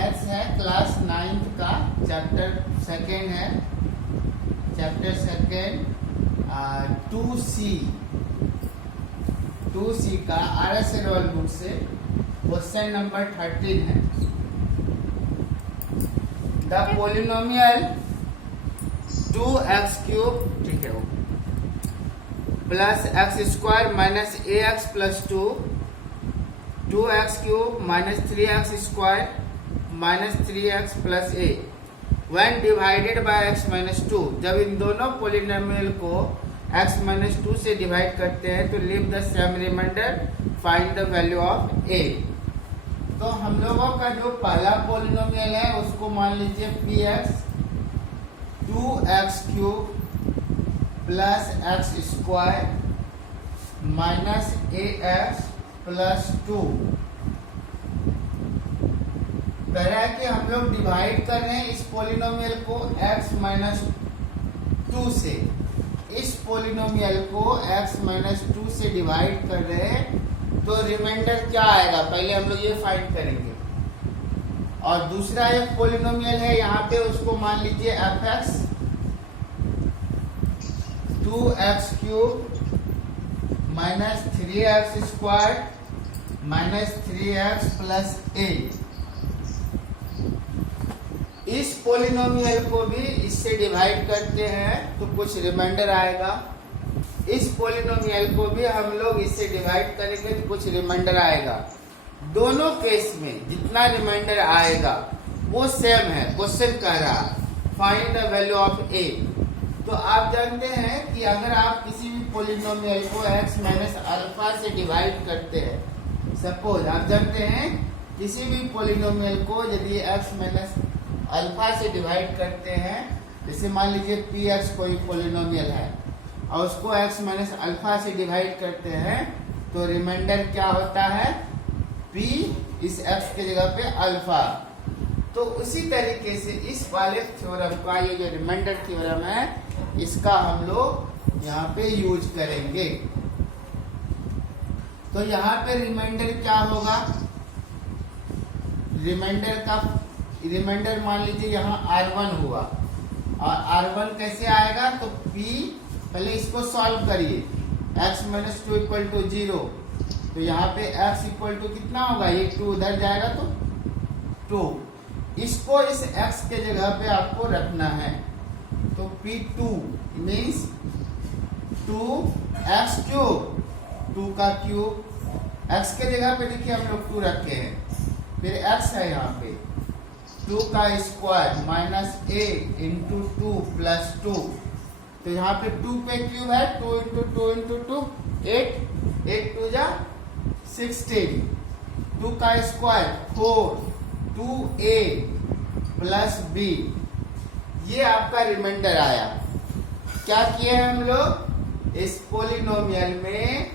Maths है class 9th का chapter second है, चैप्टर सेकेंड 2C का RS रोल बुक से क्वेश्चन नंबर 13 है। द पोलिनोमियल 2x क्यूब, ठीक है, plus x square minus A x plus 2x cube minus 3x square minus 3x plus A when divided by x minus 2। जब इन दोनों polynomial को x minus 2 से divide करते हैं तो leave the same remainder, find the value of a। तो हम लोगों का जो पहला पोलिनोमियल है उसको मान लीजिए px 2x cube plus x square minus ax plus 2। कह रहा है कि हम लोग डिवाइड कर रहे हैं इस पोलिनोमियल को x माइनस 2 से, इस पोलिनोमियल को x माइनस 2 से डिवाइड कर रहे हैं तो रिमाइंडर क्या आएगा पहले हम लोग ये फाइंड करेंगे। और दूसरा एक पोलिनोमियल है यहाँ पे, उसको मान लीजिए fx 2x cube minus 3x square minus 3x plus a। इस पोलिनोमियल को भी इससे डिवाइड करते हैं तो कुछ रिमाइंडर आएगा, इस पोलिनोमियल को भी हम लोग इससे डिवाइड करेंगे तो कुछ रिमाइंडर आएगा। दोनों केस में जितना रिमाइंडर आएगा वो सेम है। क्वेश्चन कह रहा find the value of a। तो आप जानते हैं कि अगर आप किसी भी पोलिनोमियल को x माइनस अल्फा से डिवाइड करते हैं, सपोज आप जानते हैं किसी भी पोलिनोमियल को यदि x माइनस अल्फा से डिवाइड करते हैं, जैसे मान लीजिए px कोई पोलिनोमियल है और उसको x माइनस अल्फा से डिवाइड करते हैं तो रिमाइंडर क्या होता है, p इस x के जगह पे अल्फा। तो उसी तरीके से इस वाले थ्योरम का ये जो रिमाइंडर थ्योरम है इसका हम लोग यहाँ पे यूज करेंगे। तो यहाँ पे रिमाइंडर क्या होगा, रिमाइंडर मान लीजिए यहाँ r1 हुआ और r1 कैसे आएगा, तो p पहले इसको सॉल्व करिए, x माइनस 2 इक्वल टू 0, तो यहाँ पे x इक्वल टू कितना होगा, ये 2 उधर जाएगा तो 2, इसको इस x के जगह पे आपको रखना है। तो p2 मीन्स 2x क्यूब, 2 का क्यूब, x के जगह पे देखिए हम लोग 2 रखे हैं, फिर x है यहाँ पे 2 का square minus a into 2 plus 2। तो यहाँ पे 2 पे क्यूब है, 2 इंटू 2 इंटू 2 8, 8 2 जा 16, 2 का स्क्वायर 4, 2a प्लस b। ये आपका रिमाइंडर आया। क्या किए हैं हम लोग, इस पोलिनोमियल में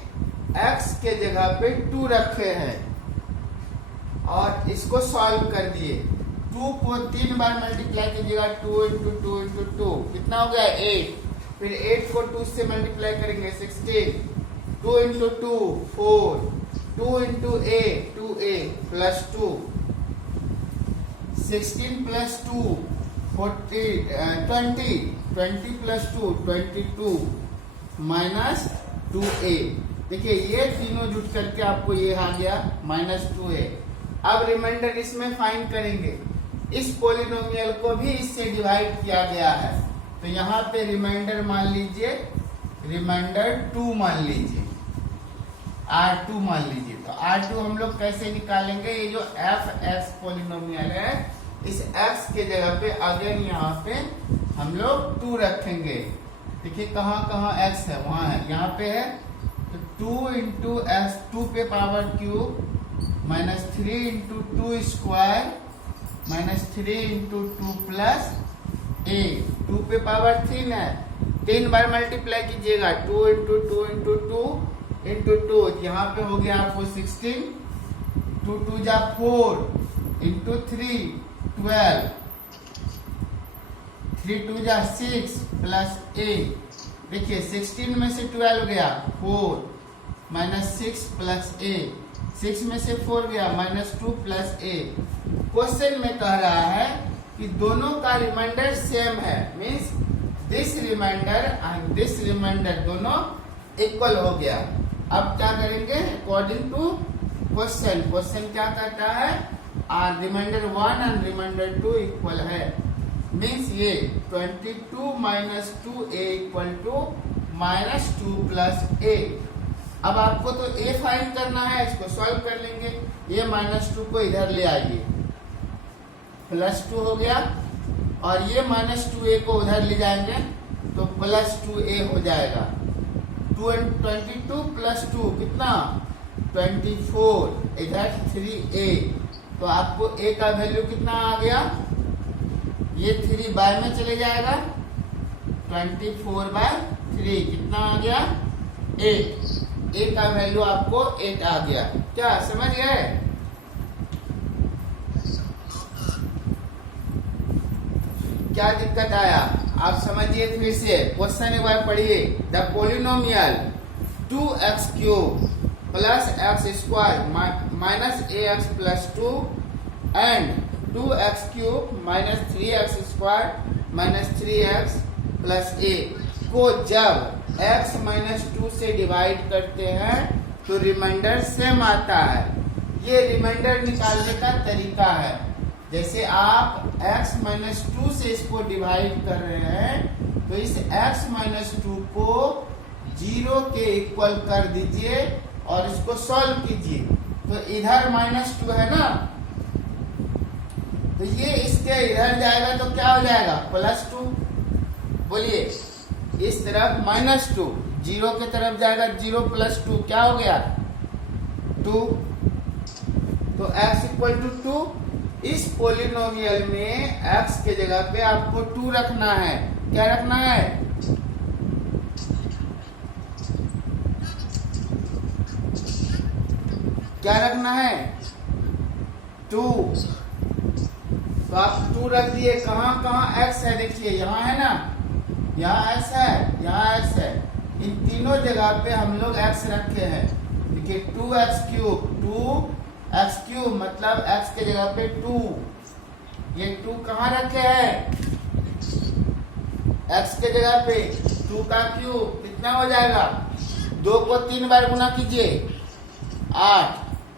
x के जगह पे 2 रखे हैं और इसको सॉल्व कर दिए। 2 को 3 बार मल्टीप्लाई कीजिएगा, 2 इंटू 2 इंटू 2 कितना हो गया 8, फिर 8 को 2 से मल्टीप्लाई करेंगे 16, 2 into 2 4, 2 into a 2a plus 2, 16 plus 2 20 plus 2 22 minus 2a। देखिए ये तीनों जुट करके आपको ये आ गया माइनस 2a। अब रिमाइंडर इसमें फाइंड करेंगे, इस पोलिनोमियल को भी इससे डिवाइड किया गया है तो यहाँ पे रिमाइंडर मान लीजिए, रिमाइंडर 2 मान लीजिए, r2 मान लीजिए। तो r2 हम लोग कैसे निकालेंगे, ये जो fx पोलिनोमियल है इस x के जगह पे अगेन यहाँ पे हम लोग 2 रखेंगे। देखिए कहाँ कहाँ x है, वहां है, यहाँ पे है, तो 2 इंटू एक्स 2 पे power cube minus 3 into 2 square minus 3 into 2 plus a, 2 पे पावर 3 है, 3 बार मल्टीप्लाई कीजिएगा, 2 इंटू 2 इंटू 2 इंटू 2, यहाँ पे हो गया आपको 16, 2 2 जा 4 इंटू 3 12, 3 2 जा 6 प्लस a। देखिए 16 में से 12 गया 4 माइनस 6 प्लस a, 6 में से 4 गया, -2 प्लस a। क्वेश्चन में कह रहा है कि दोनों का रिमाइंडर सेम है, means this remainder and this remainder दोनों इक्वल हो गया। अब क्या करेंगे अकॉर्डिंग टू क्वेश्चन, क्वेश्चन क्या कहता है रिमाइंडर 1 एंड रिमाइंडर 2 इक्वल है, मीन्स ये 22 minus 2a equal to -2 plus a। अब आपको तो a फाइंड करना है, इसको सॉल्व कर लेंगे। ये -2 को इधर ले आइए, +2 हो गया, और ये -2a को उधर ले जाएंगे तो +2a हो जाएगा। 22 प्लस 2 कितना 24, इधर 3a, तो आपको a का वैल्यू कितना आ गया, ये 3 बाय में चले जाएगा, 24/3 कितना आ गया 8। a का वैल्यू आपको 8 आ गया। क्या समझ गए? क्या दिक्कत आया आप समझिए फिर से, क्वेश्चन एक बार पढ़िए। The polynomial 2x³ plus x² minus ax plus 2 and 2x³ minus 3x² minus 3x plus a को जब x माइनस 2 से डिवाइड करते हैं तो रिमाइंडर सेम आता है। ये रिमाइंडर निकालने का तरीका है। जैसे आप x माइनस 2 से इसको डिवाइड कर रहे हैं तो इस x माइनस 2 को 0 के इक्वल कर दीजिए और इसको सॉल्व कीजिए। तो इधर -2 है ना, तो ये इसके इधर जाएगा तो क्या हो जाएगा +2। बोलिए, इस तरफ -2 0 के तरफ जाएगा, 0 + 2 क्या हो गया 2। तो x इक्वल टू 2। इस पोलिनोमियल में x के जगह पे आपको 2 रखना है। क्या रखना है? क्या रखना है 2। तो आप 2 रख दिए। कहाँ कहाँ x है देखिए, यहाँ है ना, यहाँ x है, यहाँ x है। इन तीनों जगह पे हम लोग x रखे हैं। देखिए 2x³ 2x³ मतलब x के जगह पे 2। ये 2 कहाँ रखे हैं? x के जगह पे 2 का क्यूब कितना हो जाएगा? 2 को 3 बार गुना कीजिए 8,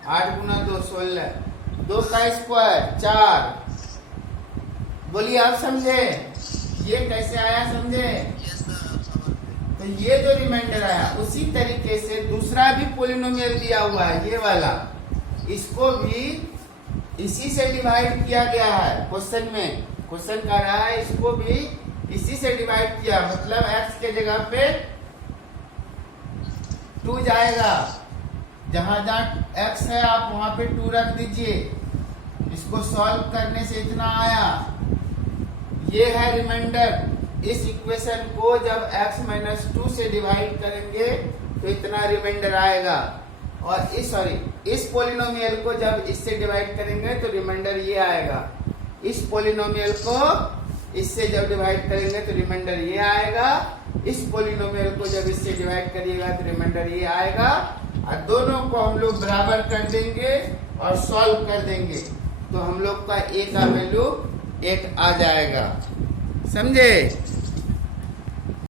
8 गुना 2 16, 2 का स्क्वायर 4। बोलिए आप समझे ये कैसे आया, समझे? तो ये जो रिमाइंडर आया उसी तरीके से दूसरा भी पोलिनोमियल दिया हुआ है, ये वाला, इसको भी इसी से डिवाइड किया गया है। क्वेश्चन में क्वेश्चन कर रहा है इसको भी इसी से डिवाइड किया, मतलब x के जगह पे 2 जाएगा। जहां जहां x है आप वहां पे 2 रख दीजिए। इसको सॉल्व करने से इतना आया। ये है रिमाइंडर। इस इक्वेशन को जब x माइनस 2 से डिवाइड करेंगे तो इतना रिमाइंडर आएगा। और इस पोलिनोमियल को जब इससे डिवाइड करेंगे तो रिमाइंडर ये आएगा। इस पोलिनोमियल को इससे जब डिवाइड करेंगे तो रिमाइंडर ये आएगा। इस पोलिनोमियल को जब इससे डिवाइड करिएगा तो रिमाइंडर ये आएगा। और दोनों को हम लोग बराबर कर देंगे और सॉल्व कर देंगे तो हम लोग का a का वैल्यू 8 आ जाएगा। समझे?